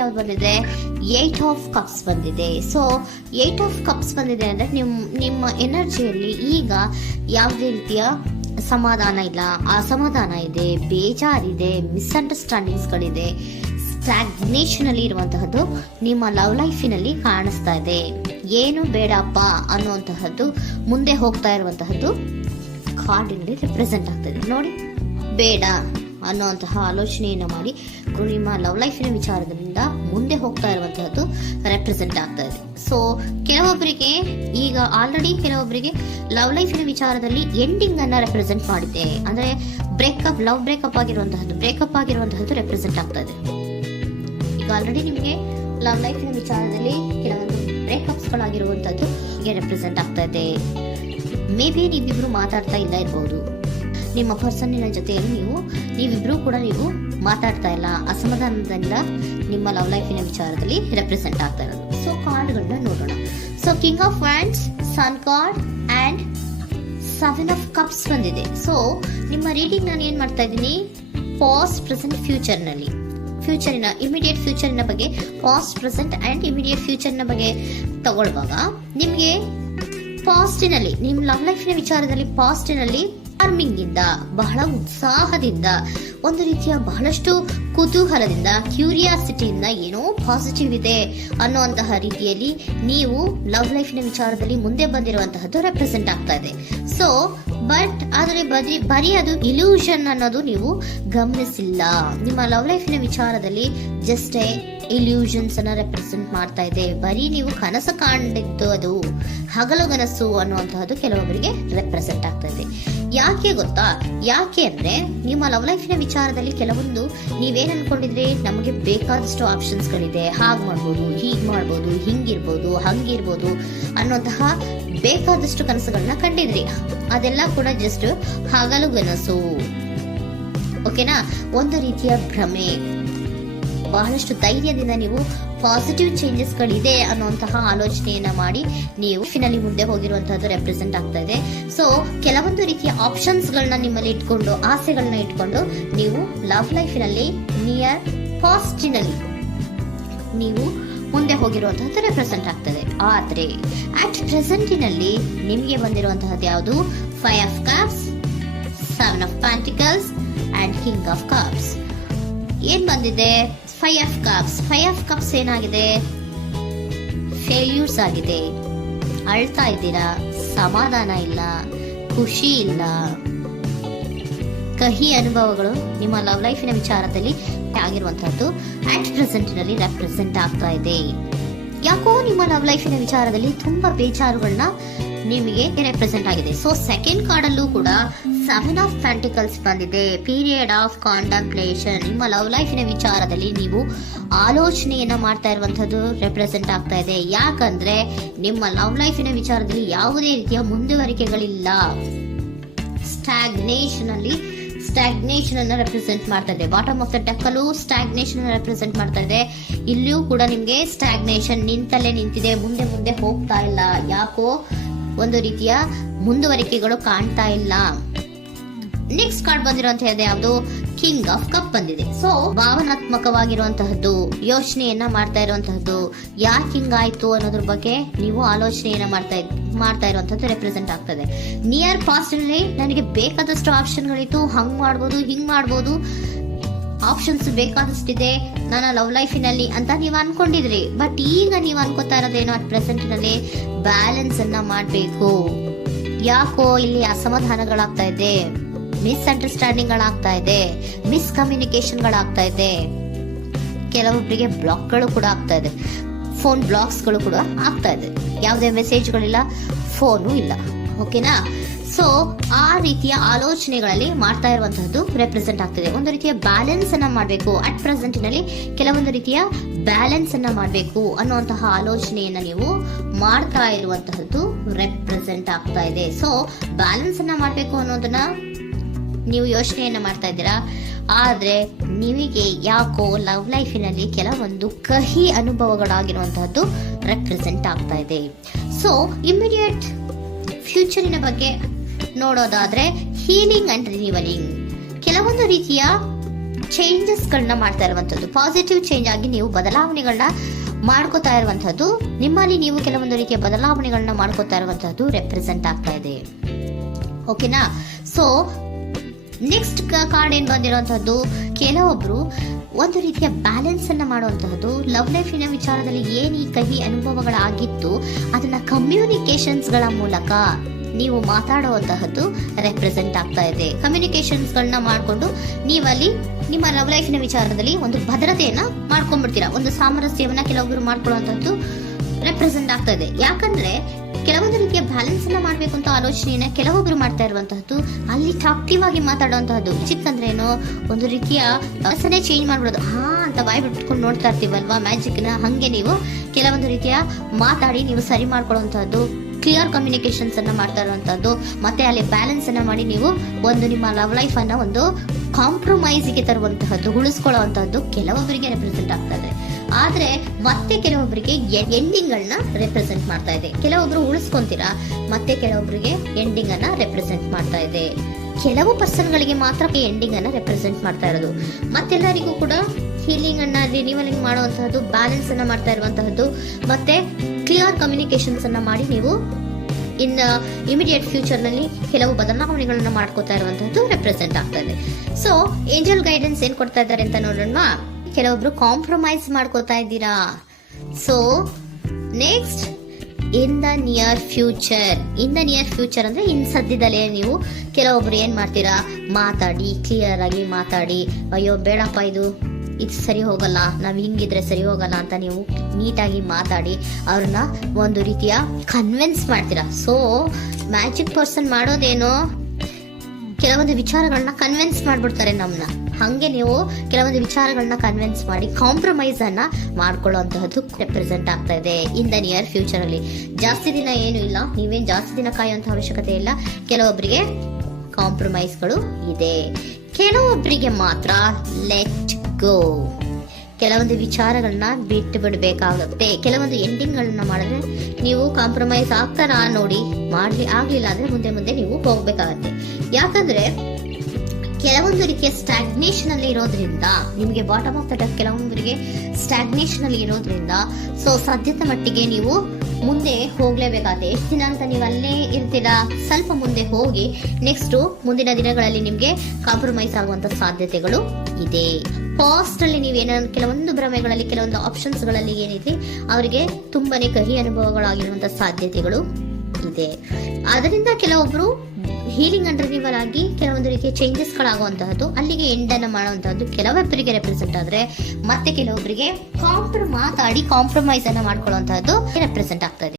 ಯಾವ್ದು ಬಂದಿದೆ, 8 of cups ಬಂದಿದೆ. ಸೊ 8 ಆಫ್ ಕಪ್ಸ್ ಬಂದಿದೆ ಅಂದ್ರೆ ನಿಮ್ಮ ಎನರ್ಜಿಯಲ್ಲಿ ಈಗ ಯಾವುದೇ ರೀತಿಯ ಸಮಾಧಾನ ಇಲ್ಲ, ಅಸಮಾಧಾನ ಇದೆ, ಬೇಜಾರಿದೆ, ಮಿಸ್ಅಂಡರ್ಸ್ಟ್ಯಾಂಡಿಂಗ್ಸ್ಗಳಿದೆ, ಸ್ಟಾಗ್ನೇಷನ್ ಅಲ್ಲಿ ಇರುವಂತಹದ್ದು ನಿಮ್ಮ ಲವ್ ಲೈಫಿನಲ್ಲಿ ಕಾಣಿಸ್ತಾ ಇದೆ. ಏನು ಬೇಡಪ್ಪ ಅನ್ನುವಂತಹದ್ದು ಮುಂದೆ ಹೋಗ್ತಾ ಇರುವಂತಹದ್ದು ಕಾರ್ಡಿನಲ್ಲಿ ರೆಪ್ರೆಸೆಂಟ್ ಆಗ್ತದೆ. ನೋಡಿ, ಬೇಡ ಅನ್ನುವಂತಹ ಆಲೋಚನೆಯನ್ನು ಮಾಡಿ ನಿಮ್ಮ ಲವ್ ಲೈಫಿನ ವಿಚಾರದಿಂದ ಮುಂದೆ ಹೋಗ್ತಾ ಇರುವಂತಹದ್ದು ರೆಪ್ರೆಸೆಂಟ್ ಆಗ್ತಾ ಇದೆ. ಸೊ ಕೆಲವೊಬ್ಬರಿಗೆ ಈಗ ಆಲ್ರೆಡಿ ಕೆಲವೊಬ್ಬರಿಗೆ ಲವ್ ಲೈಫಿನ ವಿಚಾರದಲ್ಲಿ ಎಂಡಿಂಗ್ ಅನ್ನ ರೆಪ್ರೆಸೆಂಟ್ ಮಾಡಿದೆ. ಅಂದ್ರೆ ಲವ್ ಬ್ರೇಕಪ್ ಆಗಿರುವಂತಹದ್ದು ರೆಪ್ರೆಸೆಂಟ್ ಆಗ್ತಾ ಇದೆ. ಈಗ ಆಲ್ರೆಡಿ ನಿಮಗೆ ಲವ್ ಲೈಫಿನ ವಿಚಾರದಲ್ಲಿ ಕೆಲವೊಂದು ಬ್ರೇಕಪ್ಸ್ ಗಳಾಗಿರುವಂತದ್ದು ರೆಪ್ರೆಸೆಂಟ್ ಆಗ್ತಾ ಇದೆ. ಮೇ ಬಿ ನೀವಿಬ್ರು ಮಾತಾಡ್ತಾ ಇಲ್ಲ ಇರಬಹುದು, ನಿಮ್ಮ ಪರ್ಸನ್ನಿನ ಜೊತೆಯಲ್ಲಿ ನೀವಿಬ್ರು ಕೂಡ ಮಾತಾಡ್ತಾ ಇಲ್ಲ, ಅಸಮಾಧಾನದಿಂದ ನಿಮ್ಮ ಲವ್ ಲೈಫಿನ ವಿಚಾರದಲ್ಲಿ ರೆಪ್ರೆಸೆಂಟ್ ಆಗ್ತಾ ಇರೋದು. ಸೊ ಕಾರ್ಡ್ಗಳನ್ನ ನೋಡೋಣ. So king of wands, sun card and 7 of cups ಬಂದಿದೆ. ಸೊ ನಿಮ್ಮ ರೀಡಿಂಗ್ ನಾನು ಏನ್ ಮಾಡ್ತಾ ಇದ್ದೀನಿ, ಪಾಸ್ಟ್, ಪ್ರೆಸೆಂಟ್, ಫ್ಯೂಚರಿನ ಇಮಿಡಿಯೇಟ್ ಫ್ಯೂಚರಿನ ಬಗ್ಗೆ, ಪಾಸ್ಟ್, ಪ್ರೆಸೆಂಟ್ ಅಂಡ್ ಇಮಿಡಿಯೇಟ್ ಫ್ಯೂಚರ್ನ ಬಗ್ಗೆ ತಗೊಳ್ಳುವಾಗ ನಿಮಗೆ ಪಾಸ್ಟಿನಲ್ಲಿ, ನಿಮ್ಮ ಲವ್ ಲೈಫಿನ ವಿಚಾರದಲ್ಲಿ ಪಾಸ್ಟಿನಲ್ಲಿ ಚಾರ್ಮಿಂಗ್ ಇಂದ, ಬಹಳ ಉತ್ಸಾಹದಿಂದ, ಒಂದು ರೀತಿಯ ಬಹಳಷ್ಟು ಕುತೂಹಲದಿಂದ, ಕ್ಯೂರಿಯಾಸಿಟಿಯಿಂದ ಏನೋ ಪಾಸಿಟಿವ್ ಇದೆ ಅನ್ನುವಂತಹ ರೀತಿಯಲ್ಲಿ ನೀವು ಲವ್ ಲೈಫಿನ ವಿಚಾರದಲ್ಲಿ ಮುಂದೆ ಬಂದಿರುವಂತಹದ್ದು ರೆಪ್ರೆಸೆಂಟ್ ಆಗ್ತಾ ಇದೆ. ಸೊ ಬಟ್ ಆದರೆ ಬರೀ ಅದು ಇಲ್ಯೂಷನ್ ಅನ್ನೋದು ನೀವು ಗಮನಿಸಿಲ್ಲ. ನಿಮ್ಮ ಲವ್ ಲೈಫಿನ ವಿಚಾರದಲ್ಲಿ ಜಸ್ಟ್ ಇಲ್ಯೂಷನ್ಸ್ ಅನ್ನ ರೆಪ್ರೆಸೆಂಟ್ ಮಾಡ್ತಾ ಇದೆ. ಬರೀ ನೀವು ಕನಸು ಕಾಣಿದ್ದು ಅದು ಹಗಲುಗನಸು ಅನ್ನುವಂತಹದ್ದು ಕೆಲವೊಬ್ಬರಿಗೆ ರೆಪ್ರೆಸೆಂಟ್ ಆಗ್ತಾ ಇದೆ. ಯಾಕೆ ಗೊತ್ತಾ? ಯಾಕೆ ಅಂದ್ರೆ ನಿಮ್ಮ ಲವ್ ಲೈಫಿನ ವಿಚಾರದಲ್ಲಿ ಕೆಲವೊಂದು ನೀವೇನ್ ಅನ್ಕೊಂಡಿದ್ರೆ, ನಮಗೆ ಬೇಕಾದಷ್ಟು ಆಪ್ಷನ್ಸ್ ಗಳಿದೆ, ಹಾಗ್ ಮಾಡ್ಬೋದು, ಹೀಗ್ ಮಾಡ್ಬೋದು, ಹಿಂಗಿರ್ಬೋದು, ಹಂಗಿರ್ಬೋದು ಅನ್ನುವಂತಹ ಬೇಕಾದಷ್ಟು ಕನಸುಗಳನ್ನ ಕಂಡಿದ್ರಿ. ಅದೆಲ್ಲ ಕೂಡ ಜಸ್ಟ್ ಹಗಲುಗನಸು, ಓಕೆನಾ? ಒಂದು ರೀತಿಯ ಭ್ರಮೆ. ಬಹಳಷ್ಟು ಧೈರ್ಯದಿಂದ ನೀವು ಪಾಸಿಟಿವ್ ಚೇಂಜಸ್ ಗಳಿದೆ ಅನ್ನುವಂತಹ ಆಲೋಚನೆಯನ್ನ ಮಾಡಿ ನೀವು ಫಿನಲ್ಲಿ ಮುಂದೆ ಹೋಗಿರುವಂತಹದ್ದು ರೆಪ್ರೆಸೆಂಟ್ ಆಗ್ತಾ ಇದೆ. ಸೊ ಕೆಲವೊಂದು ರೀತಿಯ ಆಪ್ಷನ್ಸ್ ಗಳನ್ನ ನಿಮ್ಮಲ್ಲಿ ಇಟ್ಕೊಂಡು, ಆಸೆಗಳನ್ನ ಇಟ್ಕೊಂಡು ನೀವು ಲವ್ ಲೈಫಿನಲ್ಲಿ ನಿಯರ್ ಪಾಸ್ಟಿನಲ್ಲಿ ನೀವು ಮುಂದೆ ಹೋಗಿರುವಂತಹದ್ದು ರೆಪ್ರೆಸೆಂಟ್ ಆಗ್ತದೆ. ಆದ್ರೆ ಅಟ್ ಪ್ರೆಸೆಂಟಿನಲ್ಲಿ ನಿಮಗೆ ಬಂದಿರುವಂತಹದ್ದು ಯಾವುದು? 5 of cups, 7 of pentacles and king of cups. ಏನ್ ಬಂದಿದೆ? 5 ಆಫ್ ಕಪ್ಸ್. 5 ಆಫ್ ಕಪ್ಸ್ ಏನಾಗಿದೆ? ಫೇಲ್ಯೂರ್ಸ್ ಆಗಿದೆ, ಅಳ್ತಾ ಇದ್ದೀರಾ, ಸಮಾಧಾನ ಇಲ್ಲ, ಖುಷಿ ಇಲ್ಲ, ಕಹಿ ಅನುಭವಗಳು ನಿಮ್ಮ ಲವ್ ಲೈಫಿನ ವಿಚಾರದಲ್ಲಿ ಆಗಿರುವಂತಹದ್ದು ಅಟ್ ಪ್ರೆಸೆಂಟ್ ನಲ್ಲಿ ರೆಪ್ರೆಸೆಂಟ್ ಆಗ್ತಾ ಇದೆ. ಯಾಕೋ ನಿಮ್ಮ ಲವ್ ಲೈಫಿನ ವಿಚಾರದಲ್ಲಿ ತುಂಬಾ ಬೇಜಾರುಗಳನ್ನ ನಿಮಗೆ ರೆಪ್ರೆಸೆಂಟ್ ಆಗಿದೆ. ಸೊ ಸೆಕೆಂಡ್ ಕಾರ್ಡ್ ಅಲ್ಲೂ ಕೂಡ 7 ಆಫ್ ಪ್ಯಾಂಟಿಕಲ್ಸ್ ಬಂದಿದೆ. Period of contemplation. ನಿಮ್ಮ ಲವ್ ಲೈಫಿನ ವಿಚಾರದಲ್ಲಿ ನೀವು ಆಲೋಚನೆಯನ್ನ ಮಾಡ್ತಾ ಇರುವಂತದ್ದು ರೆಪ್ರೆಸೆಂಟ್ ಆಗ್ತಾ ಇದೆ. ಯಾಕಂದ್ರೆ ನಿಮ್ಮ ಲವ್ ಲೈಫಿನ ವಿಚಾರದಲ್ಲಿ ಯಾವುದೇ ರೀತಿಯ ಮುಂದುವರಿಕೆಗಳಿಲ್ಲ. ಸ್ಟಾಗ್ನೇಷನ್ ಅನ್ನ ರೆಪ್ರೆಸೆಂಟ್ ಮಾಡ್ತಾ ಇದೆ. ಬಾಟಮ್ ಆಫ್ ದ ಡೆಕ್ ಅಲ್ಲೂ ಸ್ಟಾಗ್ನೇಷನ್ ಅನ್ನ ರೆಪ್ರೆಸೆಂಟ್ ಮಾಡ್ತಾ ಇದೆ. ಇಲ್ಲಿಯೂ ಕೂಡ ನಿಮ್ಗೆ ಸ್ಟಾಗ್ನೇಷನ್, ನಿಂತಲ್ಲೇ ನಿಂತಿದೆ, ಮುಂದೆ ಹೋಗ್ತಾ ಇಲ್ಲ. ಯಾಕೋ ಒಂದು ರೀತಿಯ ಮುಂದುವರಿಕೆಗಳು ಕಾಣ್ತಾ ಇಲ್ಲ. ನೆಕ್ಸ್ಟ್ ಕಾರ್ಡ್ ಬಂದಿರುವಂತಹದ್ದು ಯಾವುದು? ಕಿಂಗ್ ಆಫ್ ಕಪ್ ಬಂದಿದೆ. ಸೊ ಭಾವನಾತ್ಮಕವಾಗಿರುವಂತಹದ್ದು, ಯೋಚನೆಯನ್ನ ಮಾಡ್ತಾ ಇರುವಂತಹದ್ದು, ಯಾಕೆ ಹಿಂಗಾಯ್ತು ಅನ್ನೋದ್ರ ಬಗ್ಗೆ ನೀವು ಆಲೋಚನೆಯನ್ನ ಮಾಡ್ತಾ ಇರುವಂತಹದ್ದು ರೆಪ್ರೆಸೆಂಟ್ ಆಗ್ತದೆ. ನಿಯರ್ ಪಾಸ್ಟ್ ನಲ್ಲಿ ನನಗೆ ಬೇಕಾದಷ್ಟು ಆಪ್ಷನ್ಗಳಿತ್ತು, ಹಂಗ್ ಮಾಡ್ಬೋದು, ಹಿಂಗ್ ಮಾಡ್ಬೋದು, ಆಪ್ಷನ್ಸ್ ಬೇಕಾದಷ್ಟಿದೆ ನನ್ನ ಲವ್ ಲೈಫಿನಲ್ಲಿ ಅಂತ ನೀವು ಅನ್ಕೊಂಡಿದ್ರಿ. ಬಟ್ ಈಗ ನೀವು ಅನ್ಕೋತಾ ಇರೋದೇನೋ ಅಟ್ ಪ್ರೆಸೆಂಟ್ ನಲ್ಲಿ ಬ್ಯಾಲೆನ್ಸ್ ಅನ್ನ ಮಾಡ್ಬೇಕು. ಯಾಕೋ ಇಲ್ಲಿ ಅಸಮಾಧಾನಗಳಾಗ್ತಾ ಇದೆ, ಮಿಸ್ಅಂಡರ್ಸ್ಟ್ಯಾಂಡಿಂಗ್ ಗಳಾಗ್ತಾ ಇದೆ, ಮಿಸ್ಕಮ್ಯುನಿಕೇಶನ್ ಗಳಾಗ್ತಾ ಇದೆ. ಕೆಲವೊಬ್ಬರಿಗೆ ಬ್ಲಾಕ್ಗಳು ಕೂಡ ಆಗ್ತಾ ಇದೆ, ಫೋನ್ ಬ್ಲಾಕ್ಸ್ ಗಳು ಕೂಡ ಆಗ್ತಾ ಇದೆ. ಯಾವುದೇ ಮೆಸೇಜ್ಗಳಿಲ್ಲ, ಫೋನು ಇಲ್ಲ, ಓಕೆನಾ? ಸೊ ಆ ರೀತಿಯ ಆಲೋಚನೆಗಳಲ್ಲಿ ಮಾಡ್ತಾ ಇರುವಂತಹದ್ದು ರೆಪ್ರೆಸೆಂಟ್ ಆಗ್ತಿದೆ. ಒಂದು ರೀತಿಯ ಬ್ಯಾಲೆನ್ಸ್ ಅನ್ನ ಮಾಡಬೇಕು, ಅಟ್ ಪ್ರೆಸೆಂಟ್ ನಲ್ಲಿ ಕೆಲವೊಂದು ರೀತಿಯ ಬ್ಯಾಲೆನ್ಸ್ ಅನ್ನ ಮಾಡಬೇಕು ಅನ್ನುವಂತಹ ಆಲೋಚನೆಯನ್ನ ನೀವು ಮಾಡ್ತಾ ಇರುವಂತಹದ್ದು ರೆಪ್ರೆಸೆಂಟ್ ಆಗ್ತಾ ಇದೆ. ಸೊ ಬ್ಯಾಲೆನ್ಸ್ ಅನ್ನ ಮಾಡಬೇಕು ಅನ್ನೋದನ್ನ ನೀವು ಯೋಚನೆಯನ್ನ ಮಾಡ್ತಾ ಇದ್ದೀರಾ. ಆದ್ರೆ ನಿಮಗೆ ಯಾಕೋ ಲವ್ ಲೈಫಿನಲ್ಲಿ ಕೆಲವೊಂದು ಕಹಿ ಅನುಭವಗಳಾಗಿರುವಂತಹದ್ದು ರೆಪ್ರೆಸೆಂಟ್ ಆಗ್ತಾ ಇದೆ. ಸೊ ಇಮಿಡಿಯೇಟ್ ಫ್ಯೂಚರಿನ ಬಗ್ಗೆ ನೋಡೋದಾದ್ರೆ ಹೀಲಿಂಗ್ ಅಂಡ್ ರಿನಿವಲಿಂಗ್, ಕೆಲವೊಂದು ರೀತಿಯ ಚೇಂಜಸ್ಗಳನ್ನ ಮಾಡ್ತಾ ಇರುವಂತದ್ದು, ಪಾಸಿಟಿವ್ ಚೇಂಜ್ ಆಗಿ ನೀವು ಬದಲಾವಣೆಗಳನ್ನ ಮಾಡ್ಕೋತಾ ಇರುವಂತದ್ದು, ನಿಮ್ಮಲ್ಲಿ ನೀವು ಕೆಲವೊಂದು ರೀತಿಯ ಬದಲಾವಣೆಗಳನ್ನ ಮಾಡ್ಕೋತಾ ಇರುವಂತದ್ದು ರೆಪ್ರೆಸೆಂಟ್ ಆಗ್ತಾ ಇದೆ. ಓಕೆನಾ? ಸೊ ನೆಕ್ಸ್ಟ್ ಕಾರ್ಡ್ ಏನ್ ಬಂದಿರುವಂತದ್ದು, ಕೆಲವೊಬ್ರು ಒಂದು ರೀತಿಯ ಬ್ಯಾಲೆನ್ಸ್ ಅನ್ನ ಮಾಡುವಂತಹದ್ದು, ಲವ್ ಲೈಫಿನ ವಿಚಾರದಲ್ಲಿ ಏನ್ ಈ ಕಹಿ ಅನುಭವಗಳಾಗಿತ್ತು ಅದನ್ನ ಕಮ್ಯುನಿಕೇಶನ್ಸ್ ಗಳ ಮೂಲಕ ನೀವು ಮಾತಾಡುವಂತಹದ್ದು ರೆಪ್ರೆಸೆಂಟ್ ಆಗ್ತಾ ಇದೆ. ಕಮ್ಯುನಿಕೇಶನ್ಸ್ ಗಳನ್ನ ಮಾಡ್ಕೊಂಡು ನೀವಲ್ಲಿ ನಿಮ್ಮ ಲವ್ ಲೈಫಿನ ವಿಚಾರದಲ್ಲಿ ಒಂದು ಭದ್ರತೆಯನ್ನ ಮಾಡ್ಕೊಂಡ್ಬಿಡ್ತೀರಾ, ಒಂದು ಸಾಮರಸ್ಯವನ್ನ ಕೆಲವೊಬ್ರು ಮಾಡ್ಕೊಳ್ಳುವಂತಹದ್ದು ರೆಪ್ರೆಸೆಂಟ್ ಆಗ್ತಾ ಇದೆ. ಯಾಕಂದ್ರೆ ಕೆಲವೊಂದು ರೀತಿಯ ಬ್ಯಾಲೆನ್ಸ್ ಅನ್ನ ಮಾಡ್ಬೇಕು ಅಂತ ಆಲೋಚನೆಯನ್ನ ಕೆಲವೊಬ್ರು ಮಾಡ್ತಾ ಇರುವಂತಹದ್ದು, ಅಲ್ಲಿ ಟಾಕ್ಟಿವ್ ಆಗಿ ಮಾತಾಡುವಂತಹದ್ದು. ಚಿಕ್ಕ ಏನೋ ಒಂದು ರೀತಿಯ ರಸನೆ ಚೇಂಜ್ ಮಾಡ್ಬಿಡೋದು, ಹಾ ಅಂತ ಬಾಯ್ ಬಿಟ್ಕೊಂಡು ನೋಡ್ತಾ ಇರ್ತೀವಲ್ವಾ ಮ್ಯಾಜಿಕ್ ನ, ಹಂಗೆ ನೀವು ಕೆಲವೊಂದು ರೀತಿಯ ಮಾತಾಡಿ ನೀವು ಸರಿ ಮಾಡ್ಕೊಳ್ಳುವಂತಹದ್ದು, ಕ್ಲಿಯರ್ ಕಮ್ಯುನಿಕೇಶನ್ಸ್ ಅನ್ನ ಮಾಡ್ತಾ ಇರುವಂತಹದ್ದು, ಮತ್ತೆ ಅಲ್ಲಿ ಬ್ಯಾಲೆನ್ಸ್ ಅನ್ನ ಮಾಡಿ ನೀವು ಒಂದು ನಿಮ್ಮ ಲವ್ ಲೈಫ್ ಅನ್ನ ಒಂದು ಕಾಂಪ್ರಮೈಸ್ ಗೆ ತರುವಂತಹದ್ದು, ಉಳಿಸ್ಕೊಳ್ಳುವಂತಹದ್ದು ಕೆಲವೊಬ್ಬರಿಗೆ ರೆಪ್ರೆಸೆಂಟ್ ಆಗ್ತಾ ಇದೆ. ಆದ್ರೆ ಮತ್ತೆ ಕೆಲವೊಬ್ಬರಿಗೆ ಎಂಡಿಂಗ್ ಗಳನ್ನ ರೆಪ್ರೆಸೆಂಟ್ ಮಾಡ್ತಾ ಇದೆ. ಕೆಲವೊಬ್ರು ಉಳಿಸ್ಕೊಂತೀರಾ, ಮತ್ತೆ ಕೆಲವೊಬ್ಬರಿಗೆ ಎಂಡಿಂಗ್ ಅನ್ನ ರೆಪ್ರೆಸೆಂಟ್ ಮಾಡ್ತಾ ಇದೆ. ಕೆಲವು ಪರ್ಸನ್ ಗಳಿಗೆ ಮಾತ್ರ ಎಂಡಿಂಗ್ ಅನ್ನ ರೆಪ್ರೆಸೆಂಟ್ ಮಾಡ್ತಾ ಇರೋದು, ಮತ್ತೆಲ್ಲರಿಗೂ ಕೂಡ ಹೀಲಿಂಗ್ ಅನ್ನ ರಿನಿವಲಿಂಗ್ ಮಾಡುವಂತಹದ್ದು, ಬ್ಯಾಲೆನ್ಸ್ ಅನ್ನ ಮಾಡ್ತಾ ಇರುವಂತಹದ್ದು, ಮತ್ತೆ ಕ್ಲಿಯರ್ ಕಮ್ಯುನಿಕೇಶನ್ಸ್ ಅನ್ನ ಮಾಡಿ ನೀವು ಇನ್ ಇಮಿಡಿಯೇಟ್ ಫ್ಯೂಚರ್ ನಲ್ಲಿ ಕೆಲವು ಬದಲಾವಣೆಗಳನ್ನ ಮಾಡ್ಕೋತಾ ಇರುವಂತಹದ್ದು ರೆಪ್ರೆಸೆಂಟ್ ಆಗ್ತಾ ಇದೆ. ಸೊ ಏಂಜಲ್ ಗೈಡೆನ್ಸ್ ಏನ್ ಕೊಡ್ತಾ ಇದ್ದಾರೆ ಅಂತ ನೋಡೋಣ. ಕೆಲವೊಬ್ರು ಕಾಂಪ್ರಮೈಸ್ ಮಾಡ್ಕೋತಾ ಇದ್ದೀರಾ. So next in the near future ಅಂದ್ರೆ ಇನ್ ಸದ್ಯದಲ್ಲೇ ನೀವು ಕೆಲವೊಬ್ರು ಏನ್ ಮಾಡ್ತೀರಾ, ಮಾತಾಡಿ ಕ್ಲಿಯರ್ ಆಗಿ ಮಾತಾಡಿ, ಅಯ್ಯೋ ಬೇಡಪ್ಪ ಇದು ಸರಿ ಹೋಗಲ್ಲ, ನಾವ್ ಹಿಂಗಿದ್ರೆ ಸರಿ ಹೋಗಲ್ಲ ಅಂತ ನೀವು ನೀಟಾಗಿ ಮಾತಾಡಿ ಅವ್ರನ್ನ ಒಂದು ರೀತಿಯ ಕನ್ವಿನ್ಸ್ ಮಾಡ್ತೀರಾ. ಸೊ ಮ್ಯಾಜಿಕ್ ಪರ್ಸನ್ ಮಾಡೋದೇನೋ ಕೆಲವೊಂದು ವಿಚಾರಗಳನ್ನ ಕನ್ವಿನ್ಸ್ ಮಾಡ್ಬಿಡ್ತಾರೆ ನಮ್ಮನ್ನ, ಹಂಗೆ ನೀವು ಕೆಲವೊಂದು ವಿಚಾರಗಳನ್ನ ಕನ್ವಿನ್ಸ್ ಮಾಡಿ ಕಾಂಪ್ರಮೈಸ್ ಅನ್ನ ಮಾಡ್ಕೊಳ್ಳುವಂತಹದ್ದು ರೆಪ್ರೆಸೆಂಟ್ ಆಗ್ತಾ ಇದೆ ಇನ್ ದ ನಿಯರ್ ಫ್ಯೂಚರ್ ಅಲ್ಲಿ. ಜಾಸ್ತಿ ದಿನ ಏನು ಇಲ್ಲ, ನೀವೇನ್ ಜಾಸ್ತಿ ದಿನ ಕಾಯುವಂತ ಅವಶ್ಯಕತೆ ಇಲ್ಲ. ಕೆಲವೊಬ್ಬರಿಗೆ ಕಾಂಪ್ರಮೈಸ್ಗಳು ಇದೆ, ಕೆಲವೊಬ್ಬರಿಗೆ ಮಾತ್ರ ಲೆಟ್ ಗೋ, ಕೆಲವೊಂದು ವಿಚಾರಗಳನ್ನ ಬಿಟ್ಟು ಬಿಡಬೇಕಾಗುತ್ತೆ. ಕೆಲವೊಂದು ಎಂಡಿಂಗ್ ಗಳನ್ನ ಮಾಡಿದ್ರೆ ನೀವು ಕಾಂಪ್ರಮೈಸ್ ಆಗ್ತಾರಾ ನೋಡಿ, ಆಗ್ಲಿಲ್ಲ ಅಂದ್ರೆ ಮುಂದೆ ನೀವು ಹೋಗ್ಬೇಕಾಗತ್ತೆ. ಯಾಕಂದ್ರೆ ಕೆಲವೊಂದು ರೀತಿಯ ಸ್ಟಾಗ್ನೇಷನ್ ಅಲ್ಲಿ ಇರೋದ್ರಿಂದ, ನಿಮಗೆ ಬಾಟಮ್ ಆಫ್ ದ ಡೆಕ್ ಕೆಲವೊಬ್ಬರಿಗೆ ಸ್ಟಾಗ್ನೇಷನ್ ಅಲ್ಲಿ ಇರೋದ್ರಿಂದ, ಸೊ ಸಾಧ್ಯತೆ ಮಟ್ಟಿಗೆ ನೀವು ಮುಂದೆ ಹೋಗ್ಲೇಬೇಕಾಗುತ್ತೆ. ಎಷ್ಟು ದಿನ ಅಂತ ನೀವು ಅಲ್ಲೇ ಇರ್ತೀರಾ, ಸ್ವಲ್ಪ ಮುಂದೆ ಹೋಗಿ ನೆಕ್ಸ್ಟ್ ಮುಂದಿನ ದಿನಗಳಲ್ಲಿ ನಿಮ್ಗೆ ಕಾಂಪ್ರಮೈಸ್ ಆಗುವಂತ ಸಾಧ್ಯತೆಗಳು ಇದೆ. ಪಾಸ್ಟ್ ಅಲ್ಲಿ ನೀವೇನಾದ್ರು ಕೆಲವೊಂದು ಭ್ರಮೆಗಳಲ್ಲಿ, ಕೆಲವೊಂದು ಆಪ್ಷನ್ಸ್ ಗಳಲ್ಲಿ ಏನಿದೆ ಅವರಿಗೆ ತುಂಬಾನೇ ಕಹಿ ಅನುಭವಗಳಾಗಿರುವಂತ ಸಾಧ್ಯತೆಗಳು ಇದೆ. ಅದರಿಂದ ಕೆಲವೊಬ್ರು ಹೀಲಿಂಗ್ ಅಂಡ್ ರಿನಿವಲ್ ಆಗಿ ಕೆಲವೊಂದು ರೀತಿಯ ಚೇಂಜಸ್ ಗಳಾಗುವಂತಹದ್ದು, ಅಲ್ಲಿಗೆ ಎಂಡ್ ಅನ್ನ ಮಾಡುವಂತಹದ್ದು ಕೆಲವೊಬ್ಬರಿಗೆ ರೆಪ್ರೆಸೆಂಟ್ ಆದ್ರೆ, ಮತ್ತೆ ಕೆಲವೊಬ್ಬರಿಗೆ ಮಾತಾಡಿ ಕಾಂಪ್ರಮೈಸ್ ಅನ್ನ ಮಾಡ್ಕೊಳ್ಳುವಂತಹದ್ದು ರೆಪ್ರೆಸೆಂಟ್ ಆಗ್ತದೆ.